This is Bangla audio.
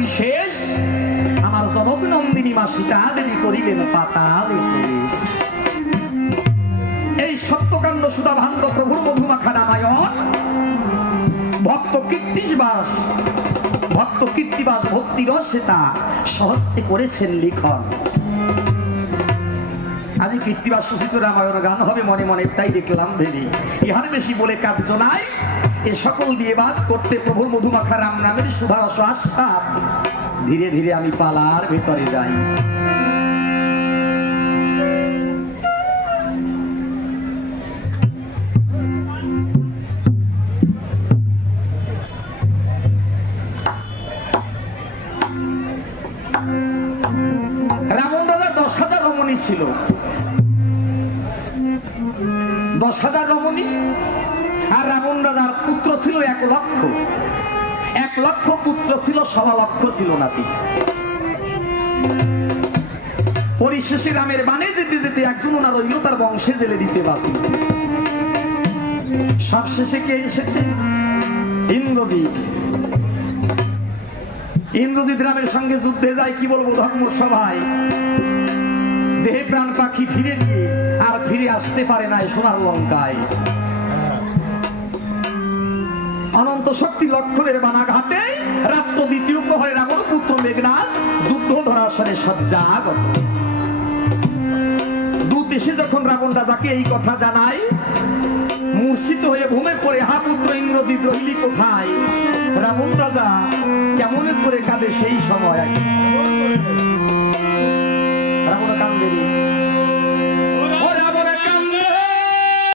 বিশেষ আমার জনক নন্দিনী মা সীতা দেবী করিলেন পাতালে প্রবেশ। এই সত্যকাণ্ড সুধাভাণ্ড প্রভুর মধুমাখা রামায়ণ ভক্ত কীর্তিবাস ভক্তিরসে তা সহস্তে করেছেন লিখন। আজি কীর্তিবাস সুচিত রামায়ণ গান হবে মনে মনে, তাই দেখলাম ভেবে ইহার বেশি বলে কার্য নাই। এ সকল দিয়ে বাদ করতে প্রভুর মধুমাখা রাম নামের সুধারস আস্বাদ ধীরে ধীরে আমি পালার ভেতরে যাই। রাবণ রাজার 10,000 রমণী ছিল, 10,000 রমণী। আর রাবণ রাজার পুত্র ছিল 1 লক্ষ। 1 লক্ষ পুত্র ছিল, 1.25 লক্ষ ছিল নাতি। পরিশেষে রামের বাণে যেতে যেতে একজন ওনার রইল তার বংশে জেলে দিতে বাকি। সব শেষে কে এসেছে? ইন্দ্রজিৎ। ইন্দ্রজিৎ রামের সঙ্গে যুদ্ধে যায়, কি বলবো, ধর্ম সভায় দেহে প্রাণ পাখি ফিরে গিয়ে আর ফিরে আসতে পারে নাই সোনার লঙ্কায়। অনন্ত শক্তি লক্ষণের বানাঘাতে রাত্র 2য় প্রহরে রাবণ পুত্র মেঘনাদ যুদ্ধ ধরাশনে সজ্জাগত। দূত এসে যখন রাবণ রাজাকে এই কথা জানায়, মূর্ছিত হয়ে ভূমে পড়ে, হা পুত্র ইন্দ্রজিৎ রইলি কোথায়? রাবণ রাজা কেমন করে কাঁদে সেই সময়। রাবণ কান্দে,